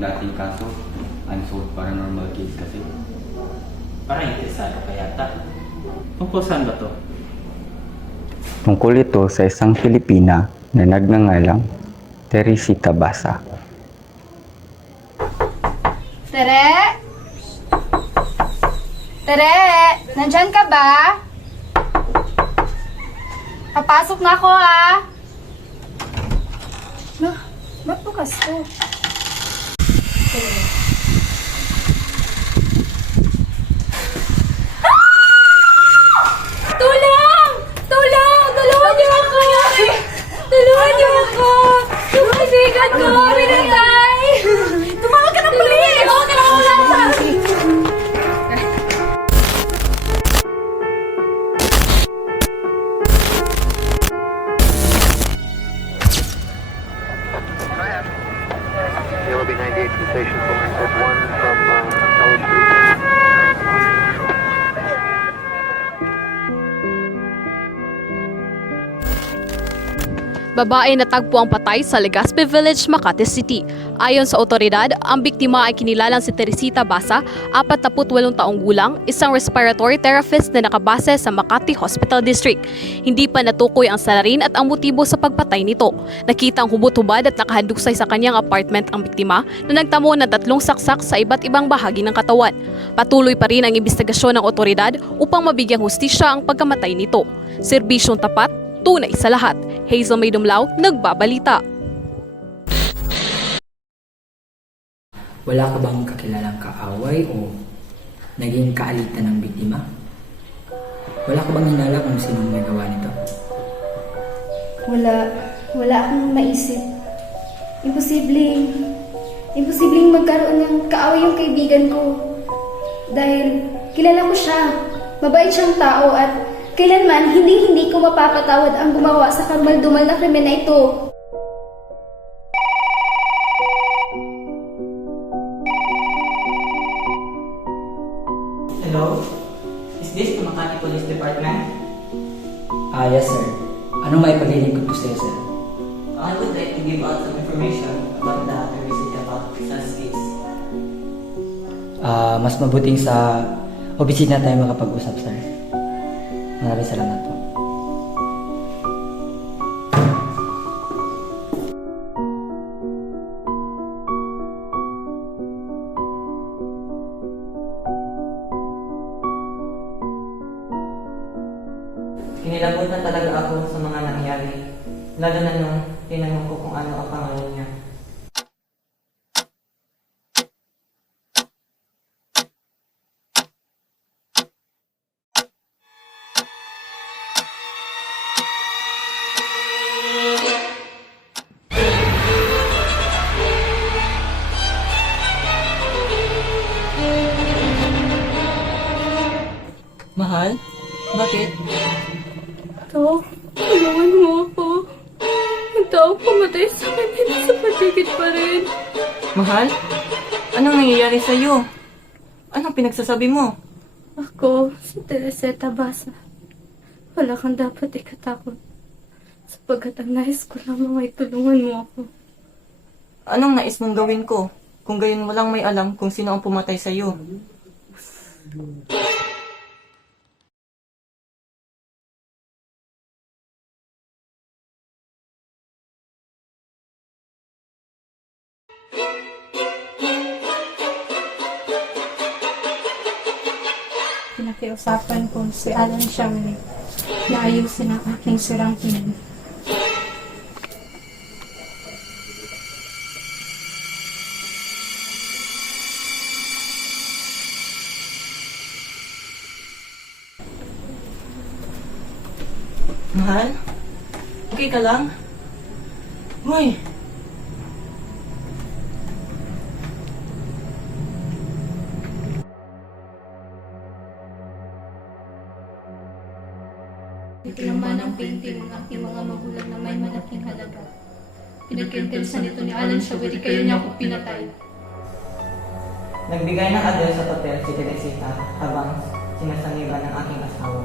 dating kaso. Unsolved paranormal case kasi. Parang interesado ka yata. Tungkol saan ba to? Tungkol ito sa isang Pilipina na nagngangalang Teresita Basa. Tere? Tere? Nandyan ka ba? Papasok na ako, ha? No, ba't bukas to? Tulong! Tulong! Tulungan niyo ako! Tulungan niyo ako! Yung kaibigan ko! Pinatay! Tumawag ka ng pulis! Tumawag ka ng ambulansya! The LB 98 from station at 1 from Ellis Street. Babae na tagpo ang patay sa Legazpi Village, Makati City. Ayon sa otoridad, ang biktima ay kinilalang si Teresita Basa, 48 taong gulang, isang respiratory therapist na nakabase sa Makati Hospital District. Hindi pa natukoy ang salarin at ang motibo sa pagpatay nito. Nakitang hubot-hubad at nakahanduksay sa kanyang apartment ang biktima na nagtamo ng 3 saksak sa iba't ibang bahagi ng katawan. Patuloy pa rin ang imbestigasyon ng otoridad upang mabigyang hustisya ang pagkamatay nito. Serbisyong tapat, tunay sa lahat. Hazel May Dumlao, nagbabalita. Wala ka bang kakilalang kaaway o naging kaalitan ng biktima? Wala ka bang hinala kung sinong nagawa nito? Wala akong maisip. Imposibleng magkaroon ng kaaway yung kaibigan ko. Dahil kilala ko siya. Mabait siyang tao at kailanman hindi ko mapapatawad ang gumawa sa karumal-dumal na krimen na ito. Hello? Is this the Makati Police Department? Yes sir. Anong may paglilingkod ko sa'yo sir? I would like to give out some information about the Teresita Basa's case. Mas mabuting sa opisina tayo makapag-usap sir. Maraming salamat po. Kinilabot na talaga ako sa mga nangyari, lalo na nung tinanong ko kung ano ang pangalan niya. Mahal? Bakit? Ito, tulungan mo ako. Ang taong pumatay sa akin sa paligid pa rin. Mahal? Anong nangyayari sa'yo? Anong pinagsasabi mo? Ako, si Teresita Basa. Wala kang dapat ikatakot. Sapagkat ang nais ko lamang ay tulungan mo ako. Anong nais mong gawin ko? Kung gayon walang may alam kung sino ang pumatay sa'yo. Pinakiusapan ko si Alan Shawnee na ayusin ang aking sirang tiyan. Mahal? Okay ka lang? Hoy! Ito naman ang painting ng aking mga magulang na may malaking halaga. Pinagkintilsan ito ni Alan Shawnee kaya niya ako pinatay. Nagbigay ng address sa hotel si Teresita habang sinasangiban ng aking asawa.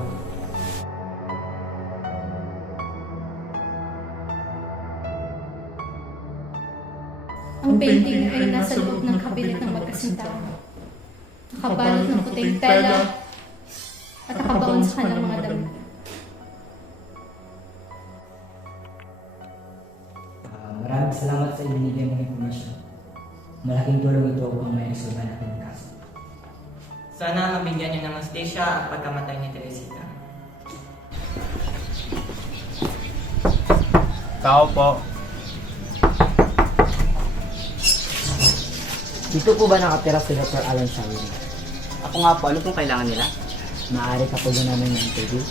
Ang painting ay nasa loob ng kabinet ng magkasintao. Nakabalot ng puting tela at nakabaon sa kanilang mga damit. Maraming salamat sa ibinigay mong informasyon. Malaking tulong ito upang may resolve natin ang kaso. Sana mabigyan niyo ng hustisya ang pagkamatay ni Teresita. Tao po. Dito po ba nakatira si Dr. Alan Showery? Ako nga po, ano pong kailangan nila? Maaari ka po ba namin ng interview?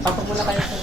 Pasok muna kayo, sir.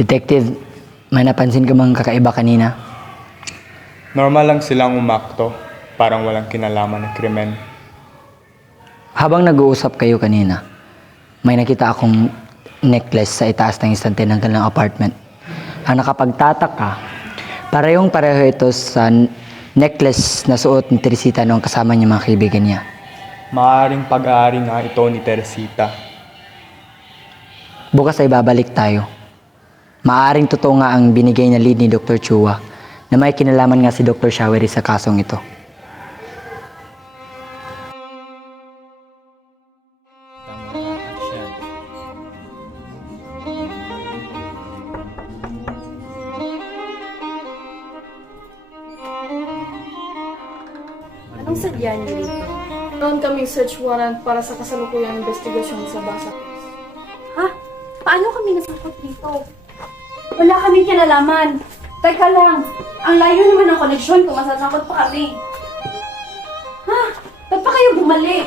Detective, may napansin ka bang kakaiba kanina? Normal lang silang umakto. Parang walang kinalaman ng krimen. Habang nag-uusap kayo kanina, may nakita akong necklace sa itaas ng istante ng kanilang apartment. Ang nakapagtataka, parehong-pareho ito sa necklace na suot ni Teresita noong kasama niya mga kaibigan niya. Maaring pag-aari nga ito ni Teresita. Bukas ay babalik tayo. Maaring totoo nga ang binigay na lead ni Dr. Chua na may kinalaman nga si Dr. Showery sa kasong ito. Anong sadya niyo rito? Noon kaming search warrant para sa kasalukuyang investigasyon sa Basa. Ha? Paano kami nasakot dito? Wala kaming kinalaman. Teka lang, ang layo naman ng koneksyon kung masasakot pa kami. Ha? Ba't pa kayo bumalik?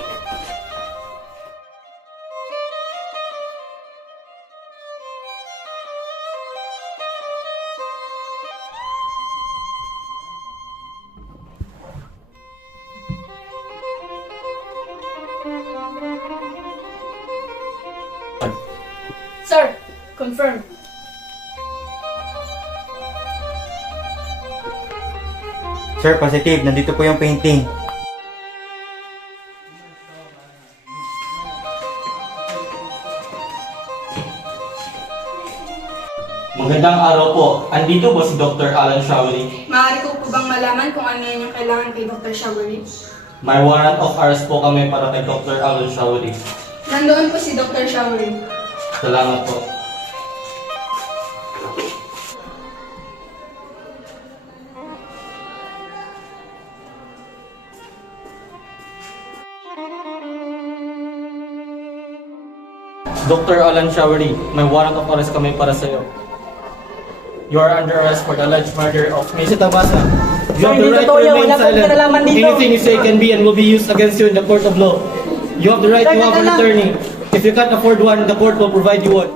Sir, confirm. Sir, positive. Nandito po yung painting. Magandang araw po. Andito ba si Dr. Alan Showery? Maaari ko po bang malaman kung ano yan yung kailangan kay Dr. Showery? May warrant of arrest po kami para kay Dr. Alan Showery. Nandoon po si Dr. Showery. Salamat po. Dr. Alan Showery, may warrant of arrest kami para sa iyo. You are under arrest for the alleged murder of Miss Tabasa. You have the right to remain silent. Anything you say can be and will be used against you in the court of law. You have the right to have an attorney. If you can't afford one, the court will provide you one.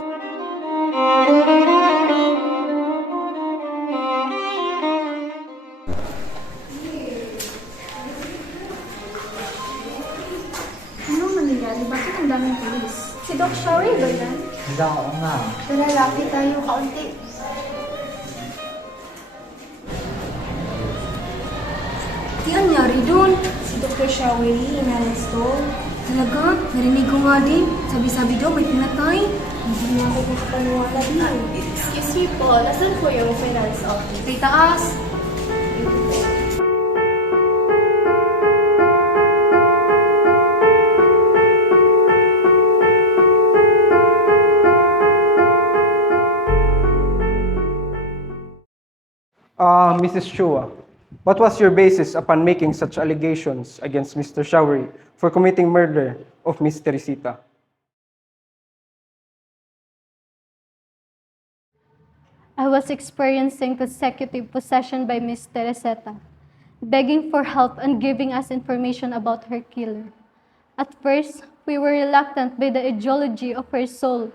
Anong nangyayari? Bakit ang daming pulis? Si Doc Showery ba yan? Hindi ako nga. Tara, lapit tayo kaunti. Ano nangyari dun? Si Dr. Showery, inaresto. Talaga? Narinig ko nga din. Sabi-sabi daw, may pinatay. Hindi na ako makapaniwala din. Excuse me po, nasan po yung finance office? Kay taas. Mrs. Chua, what was your basis upon making such allegations against Mr. Showery for committing murder of Miss Teresita? I was experiencing consecutive possession by Miss Teresita, begging for help and giving us information about her killer. At first, we were reluctant by the ideology of her soul,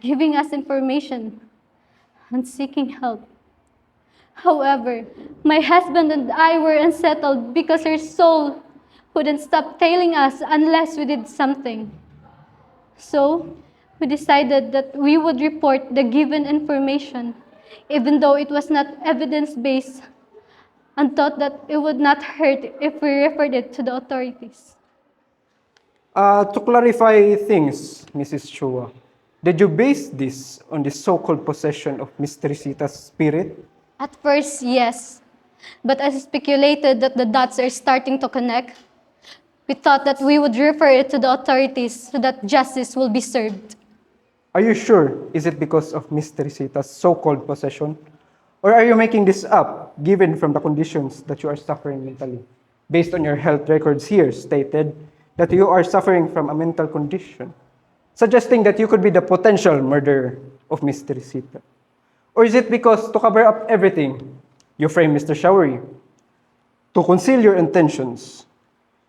giving us information and seeking help. However, my husband and I were unsettled because her soul wouldn't stop tailing us unless we did something. So, we decided that we would report the given information, even though it was not evidence-based, and thought that it would not hurt if we referred it to the authorities. To clarify things, Mrs. Chua, did you base this on the so-called possession of Miss Teresita's spirit? At first, yes. But as speculated that the dots are starting to connect, we thought that we would refer it to the authorities so that justice will be served. Are you sure? Is it because of Miss Teresita's so-called possession? Or are you making this up, given from the conditions that you are suffering mentally? Based on your health records here stated that you are suffering from a mental condition, suggesting that you could be the potential murderer of Miss Teresita. Or is it because to cover up everything, you frame Mr. Showery? To conceal your intentions,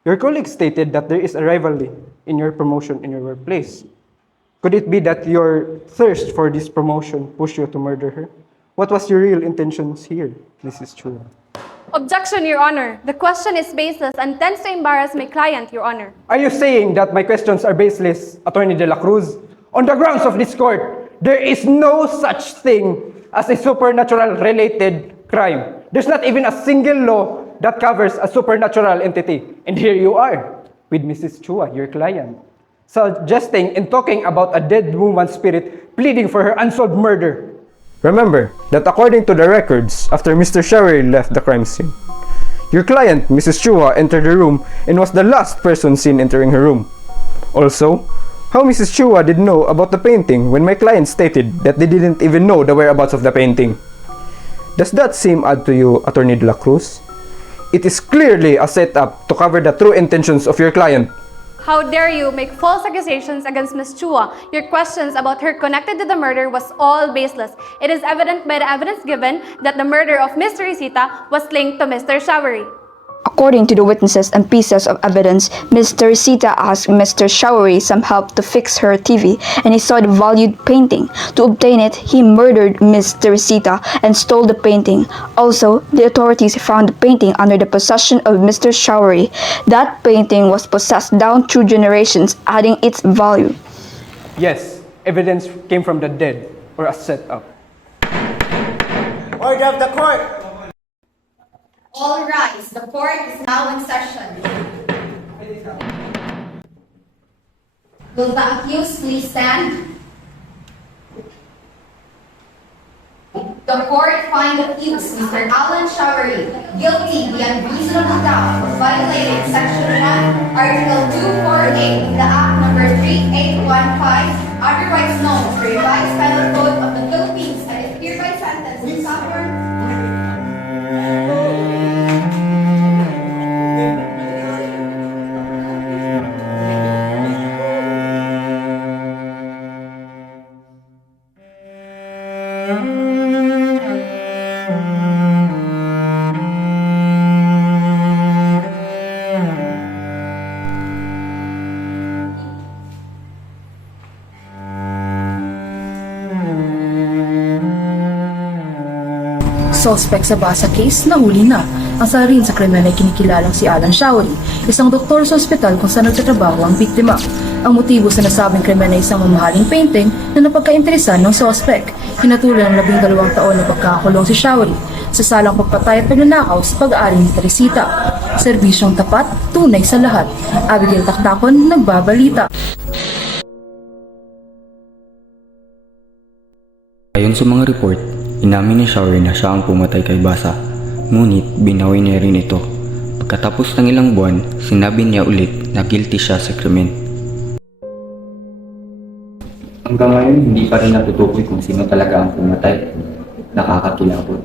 your colleague stated that there is a rivalry in your promotion in your workplace. Could it be that your thirst for this promotion pushed you to murder her? What was your real intentions here, Mrs. Chua? Objection, Your Honor. The question is baseless and tends to embarrass my client, Your Honor. Are you saying that my questions are baseless, Attorney De La Cruz? On the grounds of this court, there is no such thing as a supernatural-related crime. There's not even a single law that covers a supernatural entity. And here you are, with Mrs. Chua, your client, suggesting and talking about a dead woman's spirit pleading for her unsolved murder. Remember that according to the records, after Mr. Showery left the crime scene, your client, Mrs. Chua, entered the room and was the last person seen entering her room. Also, how Mrs. Chua did know about the painting when my client stated that they didn't even know the whereabouts of the painting. Does that seem odd to you, Attorney De La Cruz? It is clearly a setup to cover the true intentions of your client. How dare you make false accusations against Ms. Chua? Your questions about her connected to the murder was all baseless. It is evident by the evidence given that the murder of Ms. Teresita was linked to Mr. Showery. According to the witnesses and pieces of evidence, Ms. Teresita asked Mr. Showery some help to fix her TV, and he saw the valued painting. To obtain it, he murdered Ms. Teresita and stole the painting. Also, the authorities found the painting under the possession of Mr. Showery. That painting was possessed down through generations, adding its value. Yes, evidence came from the dead or a setup. Order of the court! All rise. The court is now in session. Will the accused please stand? The court find the accused, Mr. Alan Showery, guilty beyond reasonable doubt for violating Section 1, Article 248 of the Act Number 3815, otherwise known as the Revised Penal Code of the Philippines, and is hereby sentenced to suffer. Suspect sa Basa case, nahuli na. Ang sarin sa krimen ay kinikilalang si Alan Showery, isang doktor sa ospital kung saan nagtatrabaho ang biktima. Ang motibo sa nasabing krimen ay isang mamahaling painting na napagkainteresan ng suspect. Hinatulan ng 12 taon na pagkakakulong si Showery sa salang pagpatay at pagnanakaw sa pag-aari ni Teresita. Serbisyong tapat, tunay sa lahat. Abigail Taktakon, nagbabalita. Ayon sa mga report, inamin ni Showery na siya ang pumatay kay Basa, ngunit binawi niya rin ito. Pagkatapos ng ilang buwan, sinabi niya ulit na guilty siya sa krimen. Hanggang ngayon, hindi pa rin natutukoy kung sino talaga ang pumatay. Nakakakilabot.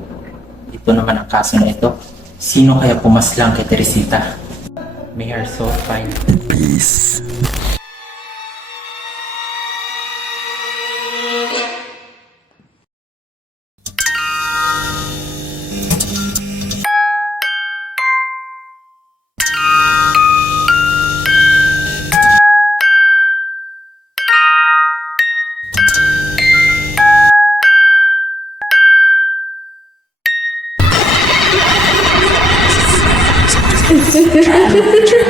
Ito naman ang kaso na ito. Sino kaya pumaslang kay Teresita? May her soul find peace. Trial of the